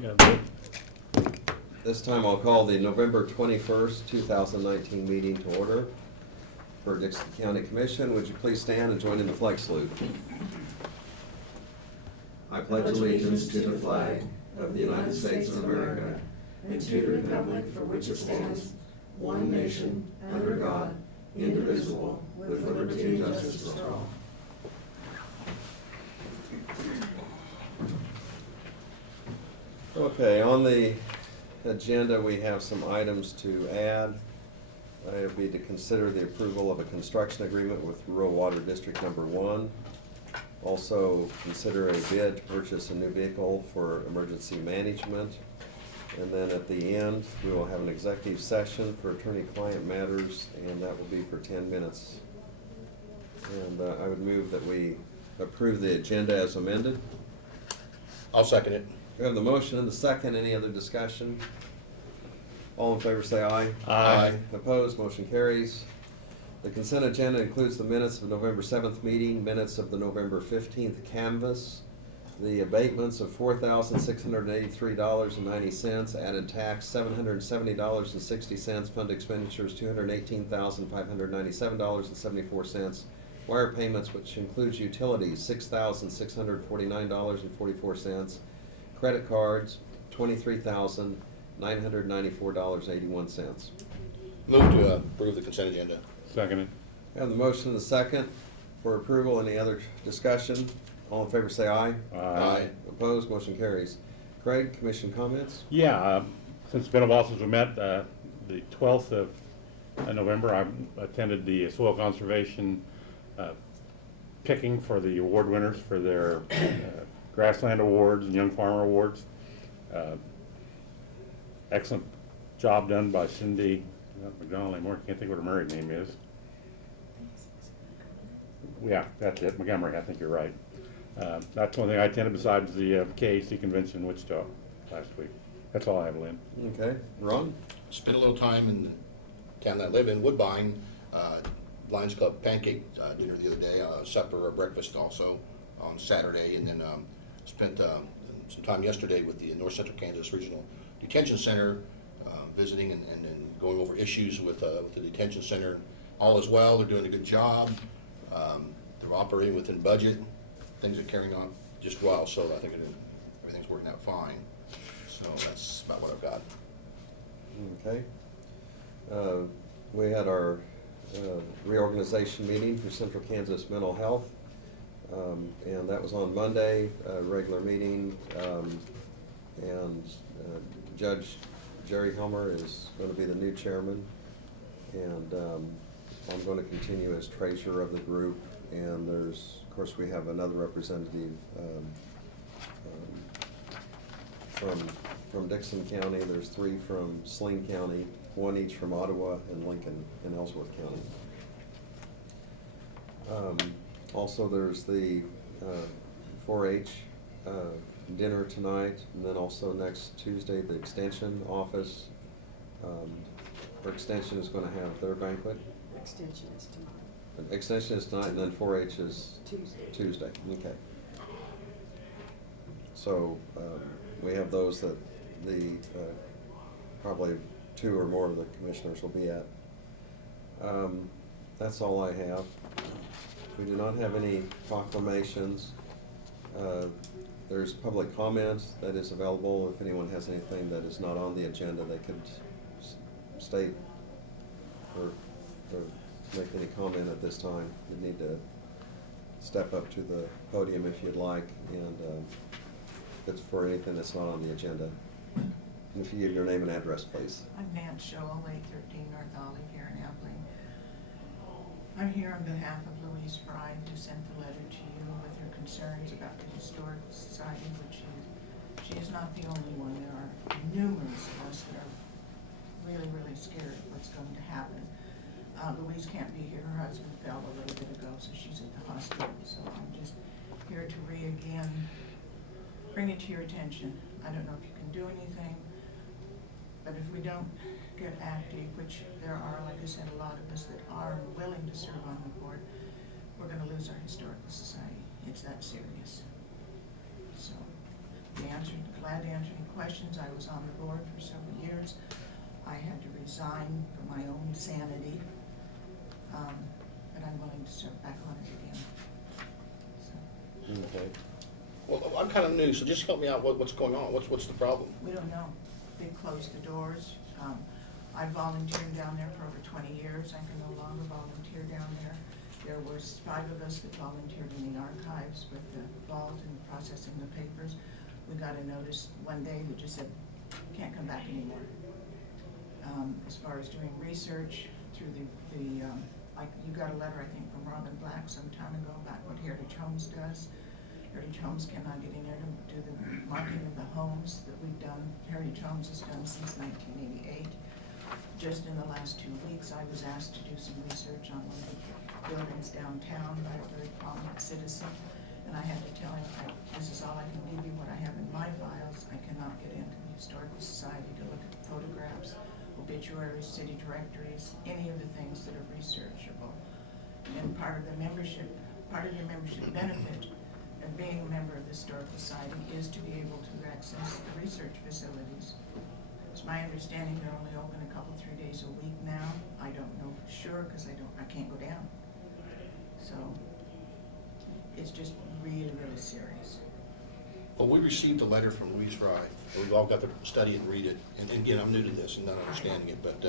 Yeah. This time I'll call the November 21st, 2019 meeting to order for Dixon County Commission. Would you please stand and join in the flag salute? I pledge allegiance to the flag of the United States of America and to the republic for which it stands, one nation, under God, indivisible, with liberty and justice for all. Okay, on the agenda we have some items to add. It would be to consider the approval of a construction agreement with Rural Water District Number 1. Also consider a bid to purchase a new vehicle for emergency management. And then at the end, we will have an executive session for attorney-client matters, and that will be for 10 minutes. And I would move that we approve the agenda as amended. I'll second it. We have the motion and the second. Any other discussion? All in favor say aye. Aye. Opposed, motion carries. The consent agenda includes the minutes of the November 7th meeting, minutes of the November 15th canvass, the abatements of $4,683.90, added tax $770.60, fund expenditures $218,597.74, wire payments, which includes utilities, $6,649.44, credit cards, $23,994.81. Move to approve the consent agenda. Second. We have the motion and the second for approval. Any other discussion? All in favor say aye. Aye. Opposed, motion carries. Craig, commission comments? Yeah, since it's been a while since we met, the 12th of November, I attended the soil conservation picking for the award winners for their grassland awards and young farmer awards. Excellent job done by Cindy McDonald anymore. Can't think what her married name is. Yeah, that's it, Montgomery, I think you're right. That's the only thing I attended besides the KAC convention in Wichita last week. That's all I have, Lynn. Okay, Ron? Spent a little time in the town that I live in, Woodbine. Lions Club pancake dinner the other day, supper or breakfast also on Saturday, and then spent some time yesterday with the North Central Kansas Regional Detention Center, visiting and going over issues with the detention center. All is well, they're doing a good job. They're operating within budget. Things are carrying on just well, so I think everything's working out fine. So that's about what I've got. Okay. We had our reorganization meeting for Central Kansas Mental Health, and that was on Monday, a regular meeting, and Judge Jerry Helmer is going to be the new chairman, and I'm going to continue as treasurer of the group, and there's, of course, we have another representative from Dixon County. There's 3 from Saline County, 1 each from Ottawa and Lincoln and Ellsworth County. Also, there's the 4-H dinner tonight, and then also next Tuesday, the Extension office. Our Extension is going to have their banquet. Extension is tomorrow. Extension is tonight, and then 4-H is Tuesday. Okay. So we have those that the probably 2 or more of the commissioners will be at. That's all I have. We do not have any proclamations. There's public comment that is available. If anyone has anything that is not on the agenda, they could state or make any comment at this time. You need to step up to the podium if you'd like, and if it's for anything that's not on the agenda. If you give your name and address, please. I'm Nan Scholl, 813 North Olive here in Abilene. I'm here on behalf of Louise Fry, who sent the letter to you with her concerns about the Historical Society, which she is not the only one. There are numerous of us that are really, really scared of what's going to happen. Louise can't be here. Her husband fell a little bit ago, so she's at the hospital. So I'm just here to bring it to your attention. I don't know if you can do anything, but if we don't get active, which there are, like I said, a lot of us that are willing to serve on the board, we're going to lose our Historical Society. It's that serious. So glad to answer any questions. I was on the board for several years. I had to resign for my own sanity, but I'm willing to start back on it again. So, Okay. Well, I'm kind of new, so just help me out, what's going on? What's the problem? we don't know. They closed the doors. I volunteered down there for over 20 years. I can no longer volunteer down there. There was 5 of us that volunteered in the archives with the vault and processing the papers. We got a notice one day that just said, can't come back anymore. As far as doing research through like you got a letter, I think, from Robin Black some time ago about what Heritage Homes does. Heritage Homes cannot get in there to do the marking of the homes that we've done. Heritage Homes has done since 1988. Just in the last 2 weeks, I was asked to do some research on one of the buildings downtown by a very prominent citizen. And I had to tell him, this is all I can give you, what I have in my files. I cannot get into the Historical Society to look at photographs, obituaries, city directories, any of the things that are researchable. And part of your membership benefit of being a member of the Historical Society is to be able to access the research facilities. It's my understanding they're only open a couple, 3 days a week now. I don't know for sure because I can't go down. So it's just really, really serious. Well, we received a letter from Louise Fry, and we've all got to study it and read it. And again, I'm new to this and not understanding it, but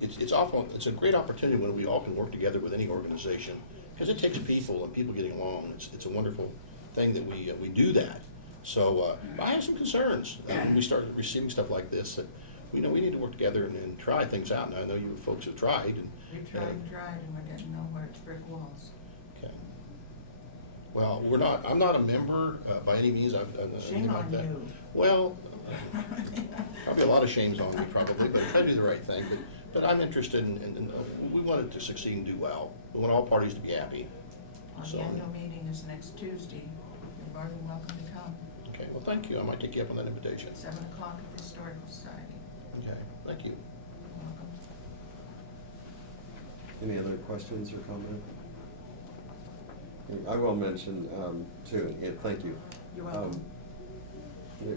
it's a great opportunity when we all can work together with any organization, because it takes people and people getting along. It's a wonderful thing that we do that. So I have some concerns when we start receiving stuff like this, that we know we need to work together and try things out. And I know you folks have tried. We've tried and tried, and we're getting nowhere. It's brick walls. Okay. Well, I'm not a member by any means. I've done Shame anything like on that. you. Well, probably a lot of shames on me probably, but I try to do the right thing. But I'm interested in we want it to succeed and do well. We want all parties to be happy. Our So, annual meeting is next Tuesday. You're more than welcome to come. okay, well, thank you. I might take you up on that invitation. 7 o'clock at the Historical Society. Okay, thank you. You're welcome. Any other questions or comments? I will mention, too, thank you. You're welcome.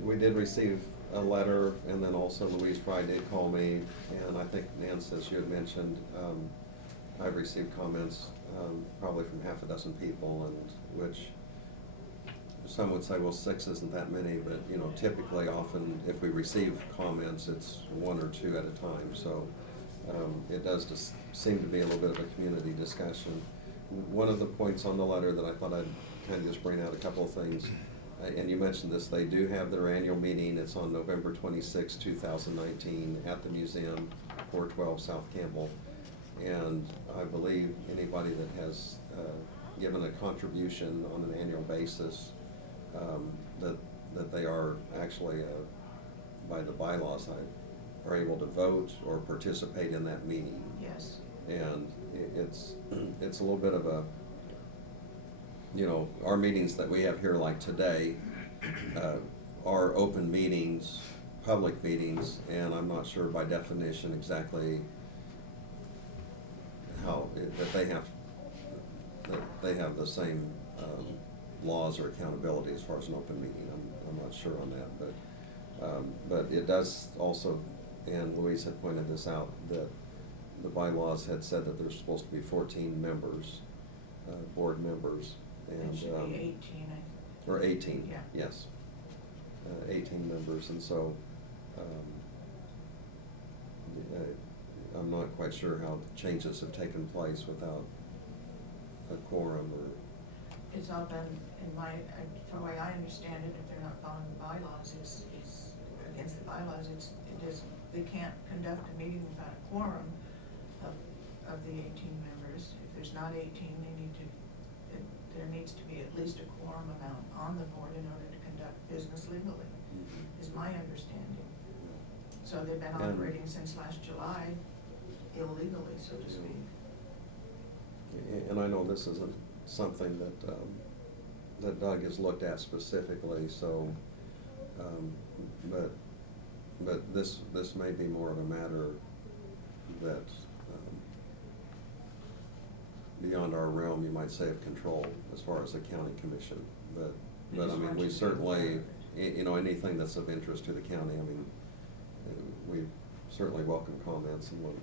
We did receive a letter, and then also Louise Fry did call me, and I think Nance, as you had mentioned, I've received comments, probably from half a dozen people, and which some would say, well, 6 isn't that many, but, you know, typically, often, if we receive comments, it's 1 or 2 at a time, so it does just seem to be a little bit of a community discussion. One of the points on the letter that I thought I'd kind of just bring out a couple of things, and you mentioned this, they do have their annual meeting. It's on November 26, 2019, at the museum, 412 South Campbell. And I believe anybody that has given a contribution on an annual basis, that they are actually, by the bylaws, are able to vote or participate in that meeting. Yes. And it's a little bit of a, you know, our meetings that we have here like today are open meetings, public meetings, and I'm not sure by definition exactly how, that they have the same laws or accountability as far as an open meeting. I'm not sure on that, but it does also, and Louise had pointed this out, that the bylaws had said that there's supposed to be 14 members, board members. And, It should be 18, I think. or 18, Yeah. yes. 18 members, and so I'm not quite sure how changes have taken place without a quorum or. It's all done from the way I understand it, if they're not following the bylaws, it's against the bylaws, they can't conduct a meeting without a quorum of the 18 members. If there's not 18, there needs to be at least a quorum amount on the board in order to conduct business legally, is my understanding. So they've been operating since last July illegally, so to speak. And I know this isn't something that Doug has looked at specifically, so, but this may be more of a matter that, beyond our realm, you might say, of control, as far as the county commission, but We But I just mean, want we you to be certainly, aware of it. you know, anything that's of interest to the county, I mean, we certainly welcome comments and want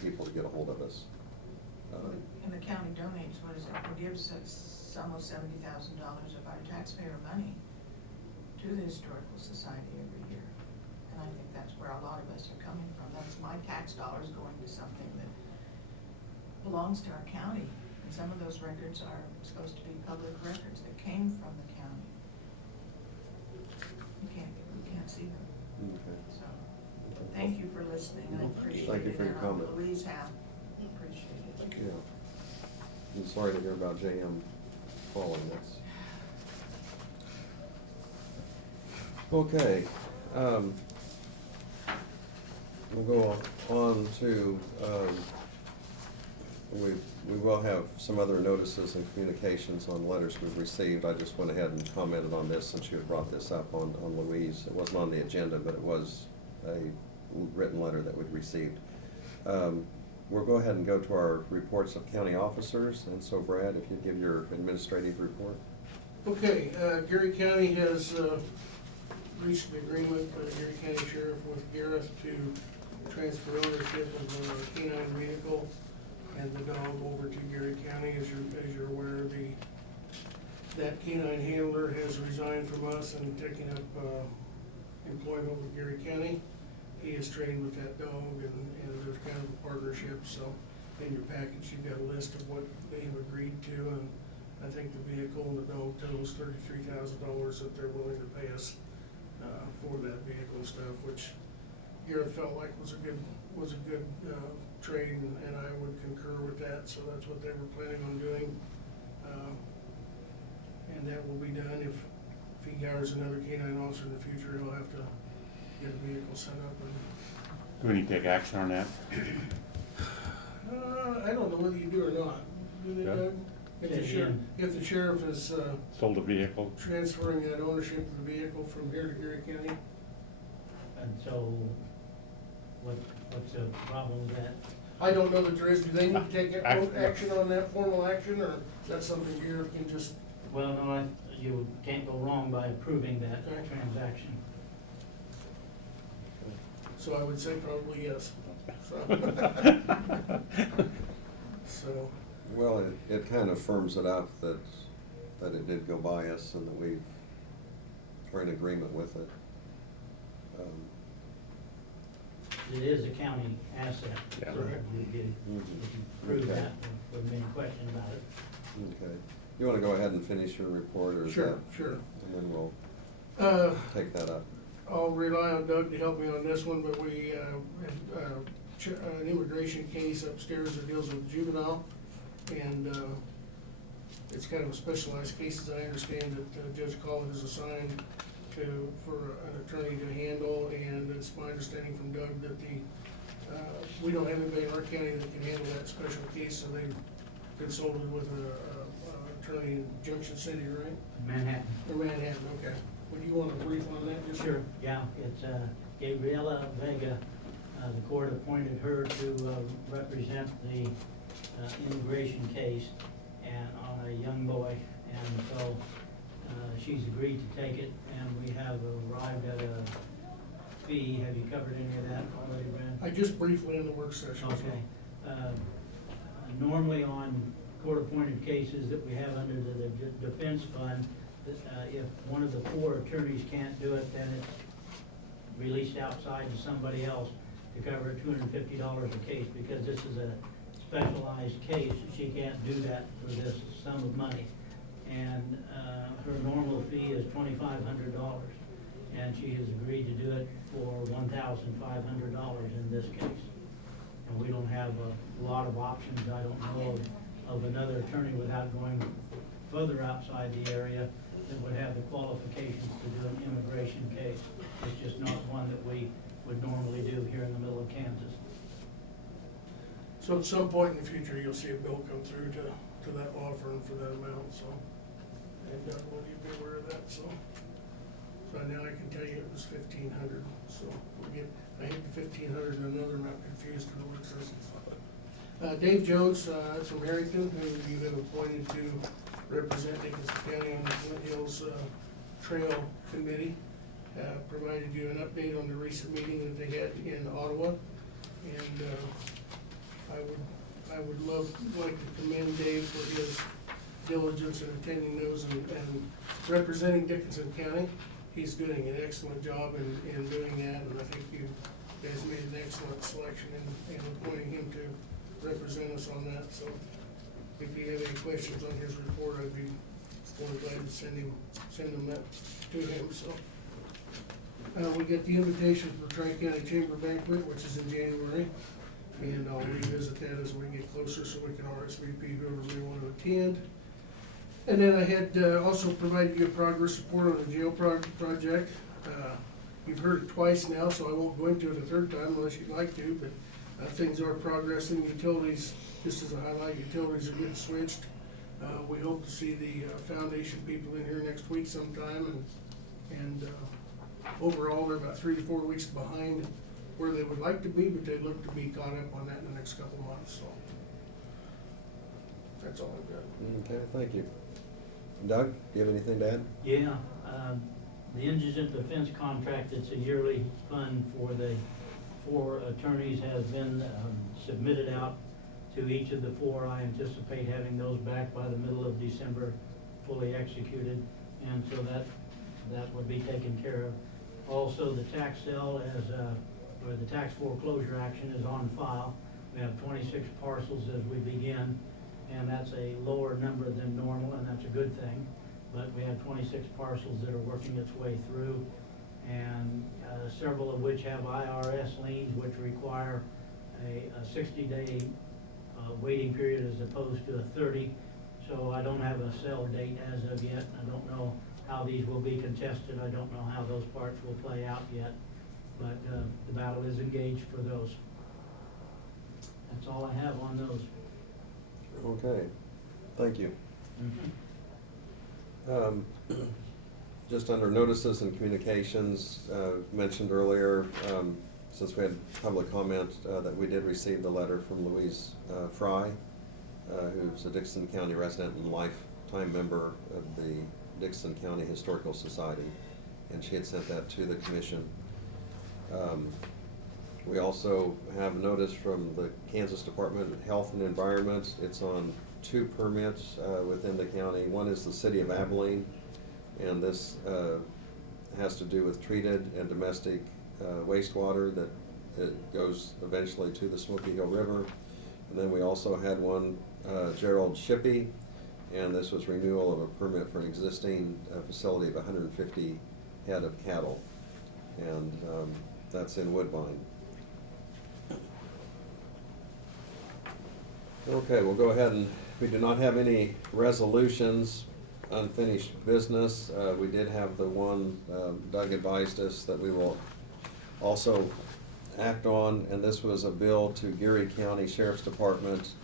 people to get a hold of us. And the county donates, what is it, or gives us almost $70,000 of our taxpayer money to the Historical Society every year. And I think that's where a lot of us are coming from. That's my tax dollars going to something that belongs to our county. And some of those records are supposed to be public records that came from the county. We can't see them. Okay. So, thank you for listening, I appreciate it. Thank you for your And comment. Louise have, appreciate it. Thank Yeah. you. I'm sorry to hear about JM falling, that's. Okay, we'll go on to, we will have some other notices and communications on letters we've received. I just went ahead and commented on this since you had brought this up on Louise. It wasn't on the agenda, but it was a written letter that we'd received. We'll go ahead and go to our reports of county officers, and so Brad, if you'd give your administrative report. Okay, Gary County has reached an agreement, Gary County Sheriff with Gareth to transfer ownership of a canine vehicle and the dog over to Gary County. As you're aware, that canine handler has resigned from us and taken up employment with Gary County. He is trained with that dog, and there's kind of a partnership, so in your package, you've got a list of what they've agreed to, and I think the vehicle and the dog totals $33,000 that they're willing to pay us for that vehicle and stuff, which Garrett felt like was a good trade, and I would concur with that, so that's what they were planning on doing. And that will be done. If he hires another canine officer in the future, he'll have to get a vehicle set up. Do we need to take action on that? I don't know whether you do or not. Do they, Yeah. Doug? If the sheriff is Sold a vehicle? transferring that ownership of the vehicle from here to Gary County, And so, what's the problem with that? I don't know that there is. Do they need to take Action. action on that, formal action, or is that something Garrett can just? Well, no, you can't go wrong by approving that Okay. transaction. So I would say probably yes. So, Well, it kind of firms it up that it did go by us and that we're in agreement with it. It is a county asset, Yeah. so we did, Mhm. if you prove Okay. that, there wouldn't be any question about it. Okay. You want to go ahead and finish your report, or is sure, that? sure. And then we'll take that up. I'll rely on Doug to help me on this one, but we have an immigration case upstairs that deals with juvenile, and it's kind of a specialized case, as I understand that Judge Collins is assigned for an attorney to handle, and it's my understanding from Doug that we don't have anybody in our county that can handle that special case, so they've consulted with an attorney in Junction City, right? Manhattan. Or Manhattan, okay. Would you want a brief on that? Just Sure, yeah, it's Gabriela Vega. The court appointed her to represent the immigration case and on a young boy, and so she's agreed to take it, and we have arrived at a fee. Have you covered any of that already, Brad? I just briefly in the work session. so- Okay. Normally on court-appointed cases that we have under the defense fund, if one of the four attorneys can't do it, then it's released outside to somebody else to cover $250 a case, because this is a specialized case. She can't do that for this sum of money. And her normal fee is $2,500, and she has agreed to do it for $1,500 in this case. And we don't have a lot of options. I don't know of another attorney without going further outside the area that would have the qualifications to do an immigration case. It's just not one that we would normally do here in the middle of Kansas. So at some point in the future, you'll see a bill come through to that law firm for that amount, so. And Doug will be aware of that, so. So now I can tell you it was 1,500, so we'll get, I hit the 1,500 and another, I'm not confused for the work session. Dave Jones, from Harrington, who you have appointed to represent Dickinson County on the Flint Hills Trail Committee, provided you an update on the recent meeting that they had in Ottawa. And I would like to commend Dave for his diligence in attending those and representing Dickinson County. He's doing an excellent job in doing that, and I think you guys made an excellent selection in appointing him to represent us on that. So if you have any questions on his report, I'd be more than glad to send them that to him. So we get the invitation for Tri-County Chamber Banquet, which is in January, and I'll revisit that as we get closer so we can RSVP whoever we want to attend. And then I had also provided you a progress report on the jail project. You've heard it twice now, so I won't go into it a third time unless you'd like to, but things are progressing. Utilities, just as a highlight, utilities are getting switched. We hope to see the foundation people in here next week sometime, and overall, they're about 3 to 4 weeks behind where they would like to be, but they look to be caught up on that in the next couple of months, so. That's all I've got. Okay, thank you. Doug, do you have anything to add? Yeah, the indigent defense contract, it's a yearly fund for the 4 attorneys, has been submitted out to each of the 4. I anticipate having those back by the middle of December, fully executed, and so that would be taken care of. Also, the tax sale or the tax foreclosure action is on file. We have 26 parcels as we begin, and that's a lower number than normal, and that's a good thing. But we have 26 parcels that are working its way through, and several of which have IRS liens, which require a 60-day waiting period as opposed to a 30. So I don't have a sell date as of yet. I don't know how these will be contested. I don't know how those parts will play out yet, but the battle is engaged for those. That's all I have on those. Okay, thank you. Just under notices and communications, mentioned earlier, since we had public comment, that we did receive the letter from Louise Fry, who's a Dickinson County resident and lifetime member of the Dickinson County Historical Society, and she had sent that to the commission. We also have notice from the Kansas Department of Health and Environment. It's on 2 permits within the county. One is the City of Abilene, and this has to do with treated and domestic wastewater that it goes eventually to the Smoky Hill River. And then we also had one, Gerald Shippey, and this was renewal of a permit for an existing facility of 150 head of cattle, and that's in Woodbine. Okay, we'll go ahead, and we do not have any resolutions, unfinished business. We did have the one Doug advised us that we will also act on, and this was a bill to Geary County Sheriff's Department,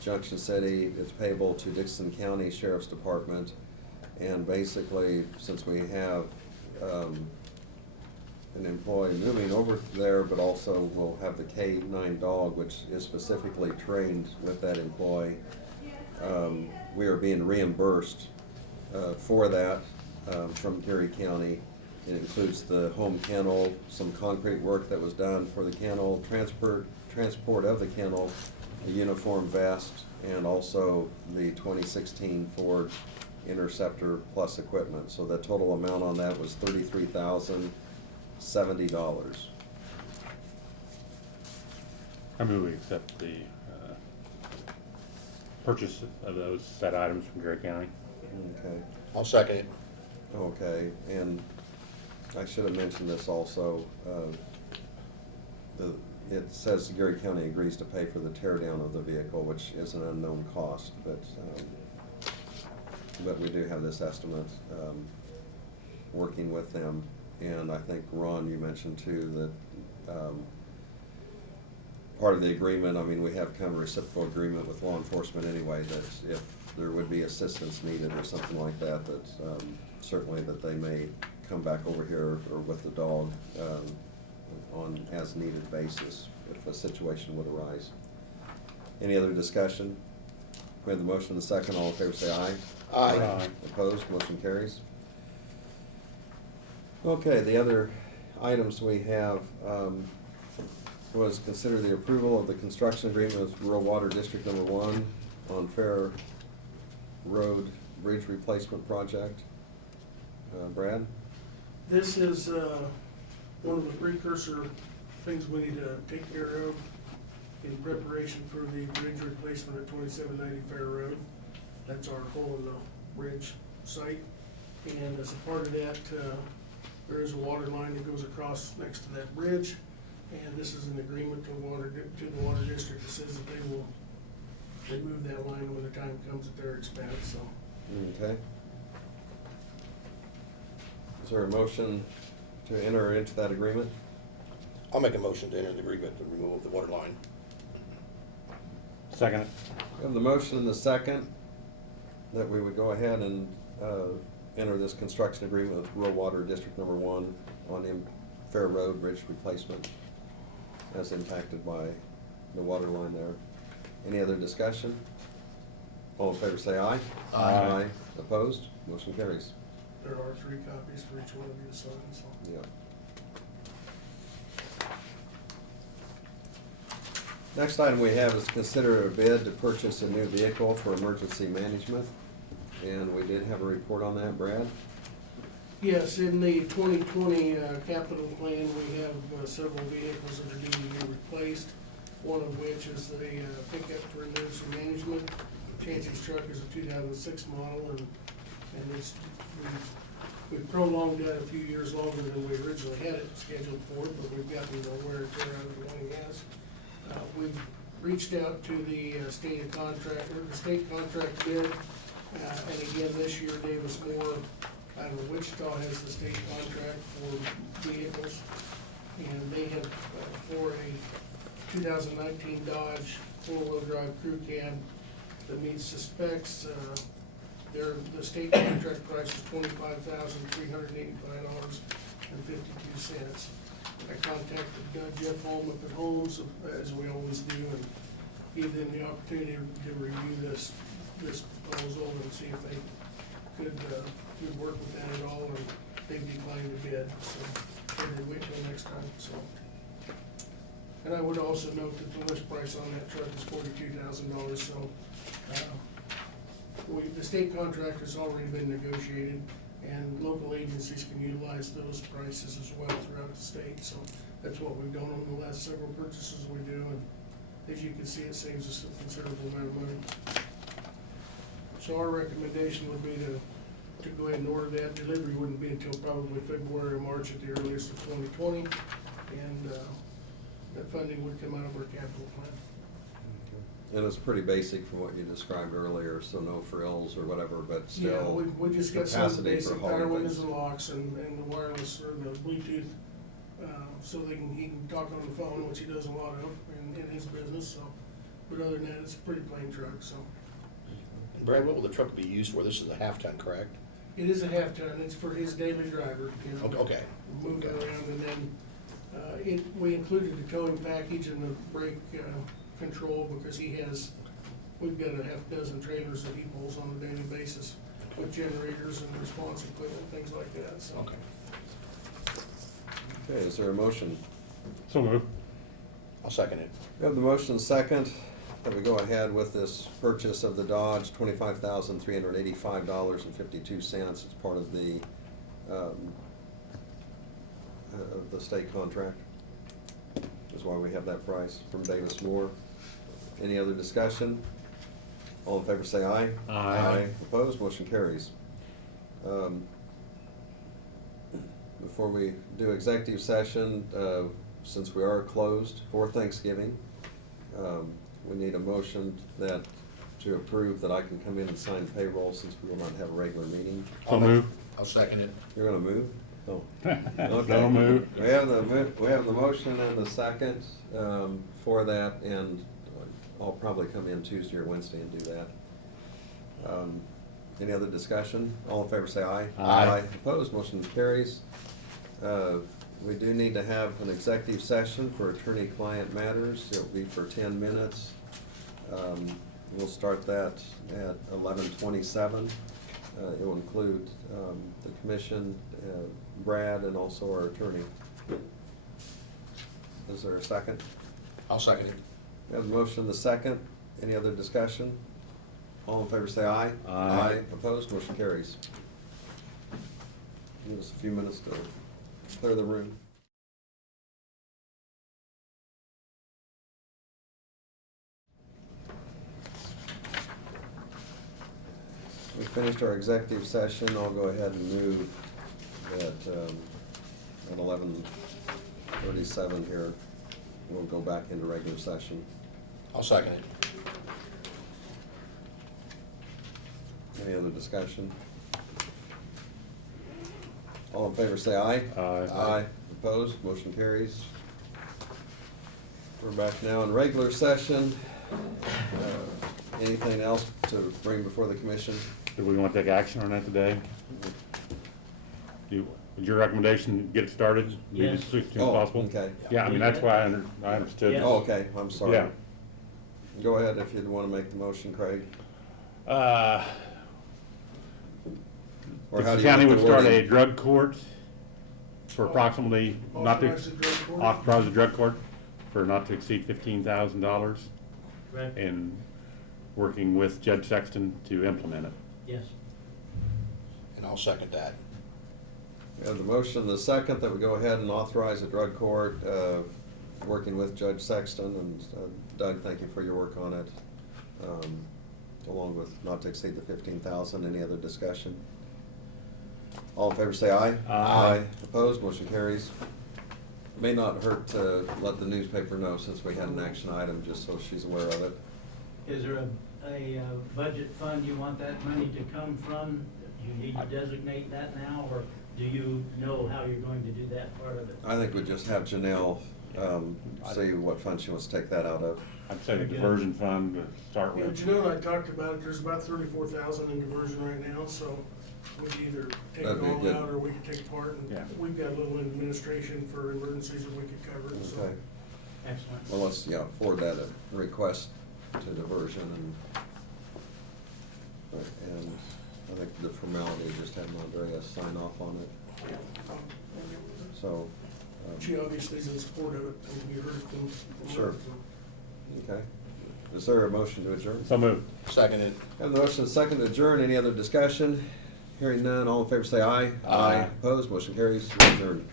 Junction City. It's payable to Dickinson County Sheriff's Department, and basically, since we have an employee moving over there, but also we'll have the K-9 dog, which is specifically trained with that employee. We are being reimbursed for that from Geary County. It includes the home kennel, some concrete work that was done for the kennel, transport of the kennel, a uniform vest, and also the 2016 Ford Interceptor plus equipment. So the total amount on that was $33,070. I move we accept the purchase of those said items from Geary County. Okay. I'll second it. Okay, and I should have mentioned this also. It says Geary County agrees to pay for the tear down of the vehicle, which is an unknown cost, but we do have this estimate working with them. And I think, Ron, you mentioned too that part of the agreement, I mean, we have kind of a reciprocal agreement with law enforcement anyway, that if there would be assistance needed or something like that, that certainly that they may come back over here or with the dog on as needed basis if a situation would arise. Any other discussion? We have the motion and the second. All in favor say aye. Aye. Opposed, motion carries. Okay, the other items we have was consider the approval of the construction agreement with Rural Water District Number 1 on Fair Road Bridge Replacement Project. Brad? This is one of the precursor things we need to take care of in preparation for the bridge replacement at 2790 Fair Road. That's our hole in the bridge site. And as a part of that, there is a water line that goes across next to that bridge. And this is an agreement to the water district that says that they will remove that line when the time comes at their expense, so. Okay. Is there a motion to enter into that agreement? I'll make a motion to enter the agreement to remove the water line. Second. We have the motion and the second that we would go ahead and enter this construction agreement with Rural Water District Number 1 on the Fair Road Bridge Replacement as impacted by the water line there. Any other discussion? All in favor say aye. Aye. Opposed? Motion carries. There are 3 copies for each one of you to sign, so. Yeah. Next item we have is consider a bid to purchase a new vehicle for emergency management. And we did have a report on that, Brad? Yes, in the 2020 capital plan, we have several vehicles that are due to be replaced, one of which is a pickup for emergency management. Chancey's truck is a 2006 model, and it's, we prolonged that a few years longer than we originally had it scheduled for, but we've gotten the wear and tear out of the one he has. We've reached out to the state contract bid, and again, this year Davis Moore out of Wichita has the state contract for vehicles. And they have, for a 2019 Dodge four-wheel drive crew cab that meets the specs, the state contract price is $25,385.52. I contacted Jeff Holm up at Holmes, as we always do, and gave them the opportunity to review this proposal and see if they could work with that at all, and they declined the bid, so they'd wait till next time, so. And I would also note that the list price on that truck is $42,000, so, the state contract has already been negotiated, and local agencies can utilize those prices as well throughout the state, so that's what we've done on the last several purchases we do, and as you can see, it saves us a considerable amount of money. So our recommendation would be to go ahead and order that. Delivery wouldn't be until probably February or March at the earliest of 2020, and that funding would come out of our capital plan. And it's pretty basic from what you described earlier, so no frills or whatever, but Yeah, still we just got some capacity for basic hauling power windows things. and locks and the wireless or the Bluetooth, so he can talk on the phone, which he does a lot of in his business, so. But other than that, it's a pretty plain truck, so. And Brad, what will the truck be used for? This is a half-ton, correct? It is a half-ton, it's for his daily driver, you know. Okay. Move it around, and then, we included the towing package and the brake, control, because we've got a half dozen trailers that he pulls on a daily basis with generators and response equipment, things like that, so. Okay. Okay, is there a motion? So moved. I'll second it. We have the motion second that we go ahead with this purchase of the Dodge, $25,385.52. It's part of the state contract. Is why we have that price from Davis Moore. Any other discussion? All in favor say aye. Aye. Opposed, motion carries. Before we do executive session, since we are closed for Thanksgiving, we need a motion to approve that I can come in and sign payroll since we will not have a regular meeting. So moved. I'll second it. You're gonna move? Oh. So moved. We have the motion and the second for that, and I'll probably come in Tuesday or Wednesday and do that. Any other discussion? All in favor say aye. Aye. Opposed, motion carries. We do need to have an executive session for attorney-client matters. It'll be for 10 minutes. We'll start that at 11:27. It will include the commission, Brad, and also our attorney. Is there a second? I'll second it. We have a motion, the second. Any other discussion? All in favor say aye. Aye. Opposed, motion carries. Give us a few minutes to clear the room. We finished our executive session. I'll go ahead and move at 11:37 here. We'll go back into regular session. I'll second it. Any other discussion? All in favor say aye. Aye. Aye. Opposed, motion carries. We're back now in regular session. Anything else to bring before the commission? Do we want to take action on that today? Is your recommendation, get it started? Yes. As soon as Oh, possible? okay. Yeah, I mean, that's why I understood. Yes. Oh, okay, I'm sorry. Yeah. Go ahead if you'd want to make the motion, Craig. Uh, Or how The do you county want would the start a wording? drug court for approximately, not to, Authorize the drug court? authorize the drug court for not to exceed $15,000, Correct? and working with Judge Sexton to implement it. Yes. And I'll second that. We have the motion, the second, that we go ahead and authorize a drug court, working with Judge Sexton, and Doug, thank you for your work on it. Along with not to exceed the 15,000, any other discussion? All in favor say aye. Aye. Opposed, motion carries. May not hurt to let the newspaper know since we had an action item, just so she's aware of it. Is there a budget fund you want that money to come from? Do you need to designate that now, or do you know how you're going to do that part of it? I think we just have Janelle, see what fund she wants to take that out of. I'd say the diversion fund to start Yeah, with. Janelle and I talked about it, there's about 34,000 in diversion right now, so we could either take That'd it be all good. out, or we could take part, Yeah. and we've got a little administration for emergencies that we could cover, so. Okay, Excellent. well, let's, forward that a request to diversion, and I think the formality is just having Andrea sign off on it, so. She obviously is in support of it, and we heard it from. Sure. so. Okay. Is there a motion to adjourn? So moved. Second it. Have the motion second to adjourn. Any other discussion? Hearing none, all in favor say aye. Aye. Opposed, motion carries. We're adjourned.